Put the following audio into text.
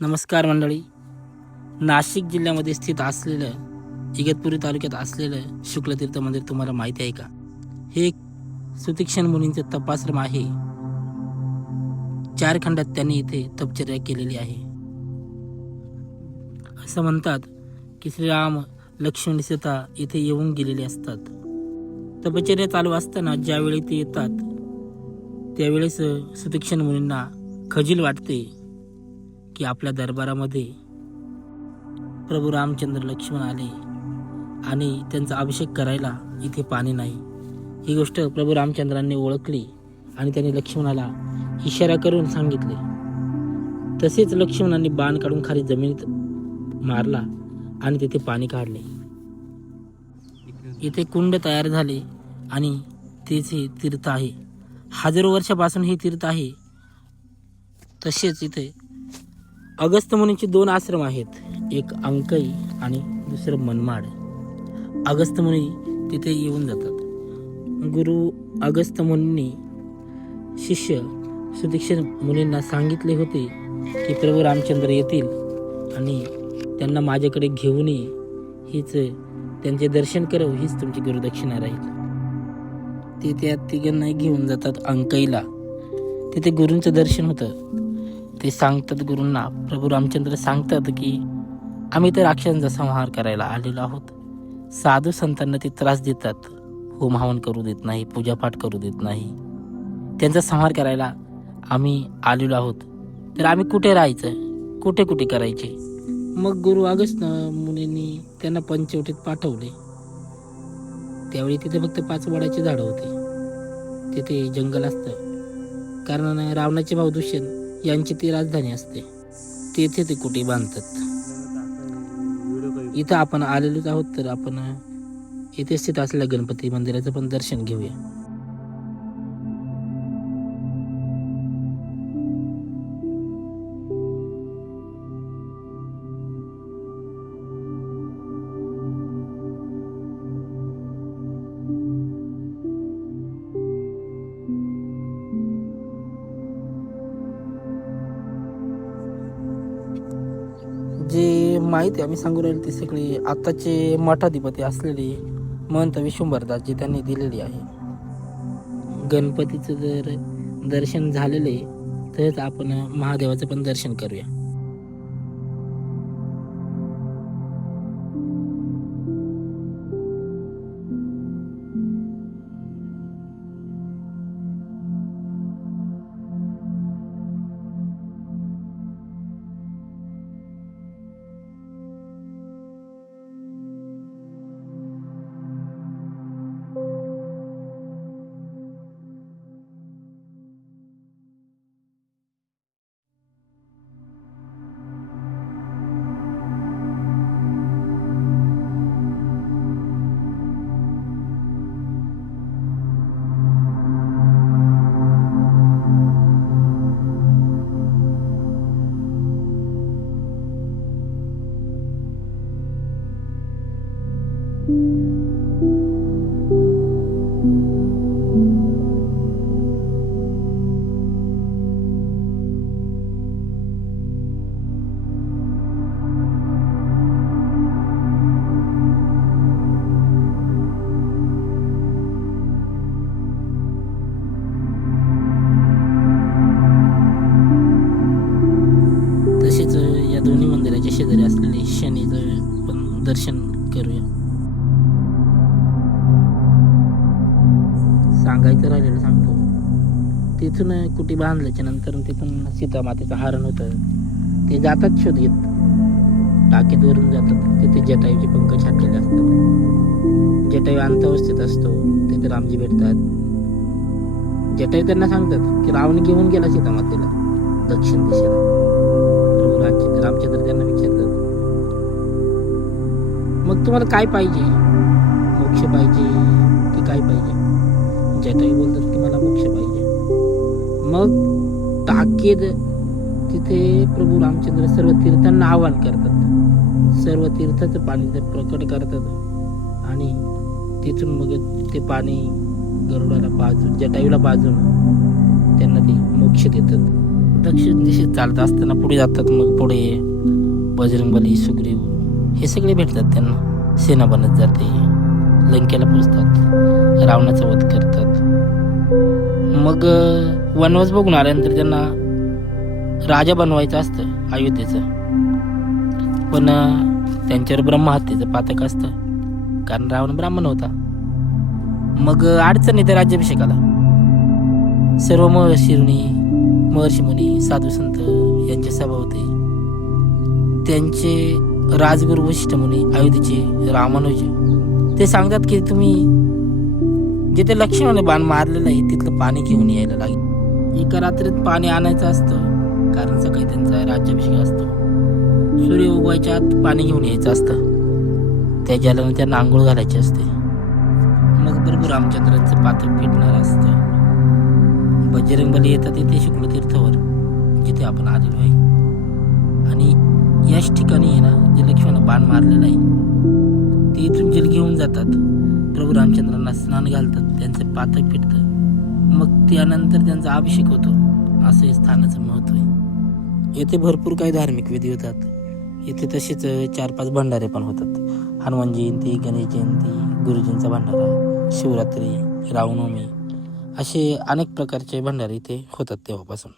नमस्कार मंडळी. नाशिक जिल्ह्यामध्ये स्थित असलेलं इगतपुरी तालुक्यात असलेलं शुक्लतीर्थ मंदिर तुम्हाला माहिती आहे का? हे एक सुतीक्षण मुनींचे तपाश्रम आहे. 4 खंडात त्यांनी इथे तपश्चर्या केलेली आहे. असं म्हणतात की श्रीराम लक्ष्मण सीता इथे येऊन गेलेले असतात. तपश्चर्या चालू असताना ज्यावेळी ते येतात त्यावेळेस सुतीक्षण मुनींना खजील वाटते की आपल्या दरबारामध्ये प्रभू रामचंद्र लक्ष्मण आले आणि त्यांचा अभिषेक करायला इथे पाणी नाही. ही गोष्ट प्रभू रामचंद्रांनी ओळखली आणि त्यांनी लक्ष्मणाला इशारा करून सांगितले. तसेच लक्ष्मणांनी बाण काढून खाली जमिनीत मारला आणि तिथे पाणी काढले. इथे कुंड तयार झाले आणि तेच हे तीर्थ आहे. हजारो वर्षापासून हे तीर्थ आहे. तसेच इथे अगस्त्य मुनींचे 2 आश्रम आहेत, एक अंकई आणि दुसरं मनमाड. अगस्त्य मुनी तिथे येऊन जातात. गुरु अगस्त्य मुनींनी शिष्य सुतीक्षण मुनींना सांगितले होते की प्रभू रामचंद्र येतील आणि त्यांना माझ्याकडे घेऊन ये, हीच त्यांचे दर्शन करव, हीच तुमची गुरुदक्षिणा राहील. ते त्या तिघांना घेऊन जातात अंकईला. तिथे गुरूंचं दर्शन होतं. ते सांगतात गुरूंना, प्रभू रामचंद्र सांगतात की आम्ही तर राक्षसांचा संहार करायला आलेलो आहोत. साधू संतांना ते त्रास देतात, होम हवन करू देत नाही, पूजापाठ करू देत नाही. त्यांचा संहार करायला आम्ही आलेलो आहोत. तर आम्ही कुठे राहायचं, कुठे कुठे करायचे? मग गुरु अगस्त्य मुनींनी त्यांना पंचवटीत पाठवले. त्यावेळी तिथे फक्त 5 वडाची झाडं होती. तिथे जंगल असतं, कारण रावणाचे भाऊ दुष्यंत यांची ती राजधानी असते. तेथे ते कुटी बांधतात. इथं आपण आलेलोच आहोत, तर आपण इथे स्थित असलेल्या गणपती मंदिराचं पण दर्शन घेऊया. जे माहिती आम्ही सांगू राहील ते सगळे आताचे मठाधिपती असलेले महंत विश्वंभरदास जी त्यांनी दिलेली आहे. गणपतीचं जर दर्शन झालेले तरच आपण महादेवाचं पण दर्शन करूया. तसेच या दोन्ही मंदिराच्या शेजारी असलेले शनीचं पण दर्शन करूया. सांगायचं राहिलेलं सांगतो. तिथून कुटी बांधल्याच्या नंतर तिथून सीता मातेचं हरण होतं. ते जातात शोध घेत, टाकीत वरून जातात. तिथे जटायूचे पंख छाटलेले असतात. जटायू अंतावस्थेत असतो. तिथे रामजी भेटतात. जटायू त्यांना सांगतात की रावण घेऊन गेला सीता मातेला दक्षिण दिशेला. रामचंद्र त्यांना विचारतात, मग तुम्हाला काय पाहिजे, मोक्ष पाहिजे की काय पाहिजे? जटायू बोलतात की मला मोक्ष पाहिजे. मग टाकीत तिथे प्रभू रामचंद्र सर्व तीर्थांना आवाहन करतात. सर्व तीर्थाचं पाणी ते प्रकट करतात आणि तिथून मग ते पाणी गरुडाला पाजून, जटायूला पाजून त्यांना ते मोक्ष देतात. दक्षिण दिशेत चालत असताना पुढे जातात. मग पुढे बजरंगबली, सुग्रीव हे सगळे भेटतात त्यांना. सेना बनत जाते, लंकेला पोचतात, रावणाचा वध करतात. मग वनवास बघून आल्यानंतर त्यांना राजा बनवायचं असतं अयोध्येचं. पण त्यांच्यावर ब्रह्महत्येचं पातक असतं, कारण रावण ब्राह्मण होता. मग अडचण येते राज्याभिषेकाला. सर्व महर्षी मुनी, साधू संत यांची सभा होते. त्यांचे राजगुरू वशिष्ठ मुनी, अयोध्येचे रामानुज, ते सांगतात की तुम्ही जिथे लक्ष्मणाने बाण मारलेलं आहे तिथलं पाणी घेऊन यायला लागेल. एका रात्रीत पाणी आणायचं असतं, कारण सकाळी त्यांचा राज्याभिषेक असतो. सूर्य उगवायच्या आत पाणी घेऊन यायचं असतं. त्या जलाने त्यांना आंघोळ घालायची असते. मग बरोबर रामचंद्रांचं पातक फिटणार असतं. बजरंगबली येतात इथे शुक्ल तीर्थावर, जिथे आपण आलेलो आहे. आणि याच ठिकाणी आहे ना, जे लक्ष्मण बाण मारलेलं आहे ते इथून जल घेऊन जातात. प्रभू रामचंद्रांना स्नान घालतात, त्यांचं पातक फिटतं. मग त्यानंतर त्यांचा अभिषेक होतो. असं हे स्थानाचं महत्त्व आहे. येथे भरपूर काही धार्मिक विधी होतात. येथे तसेच 4-5 भंडारे पण होतात. हनुमान जयंती, गणेश जयंती, गुरुजींचा भंडारा, शिवरात्री, रामनवमी असे अनेक प्रकारचे भंडारे इथे होतात तेव्हापासून.